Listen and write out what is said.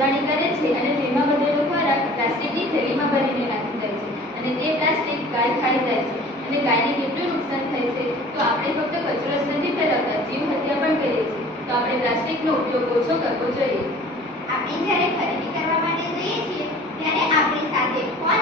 ઉજાણી કરે છે અને તેમાં બનેલો ખોરાક પ્લાસ્ટિકની થેલીમાં ભરીને નાખી જાય છે અને તે પ્લાસ્ટિક ગાય ખાઈ જાય છે અને ગાયને કેટલું નુકસાન થાય છે. તો આપણે ફક્ત કચરો જ નથી ફેલાવતા, જીવ હત્યા પણ કરીએ છીએ. તો આપણે પ્લાસ્ટિકનો ઉપયોગ ઓછો કરવો જોઈએ. આપણે જ્યારે ખરીદી કરવા માટે જઈએ છીએ ત્યારે આપણી સાથે ફોન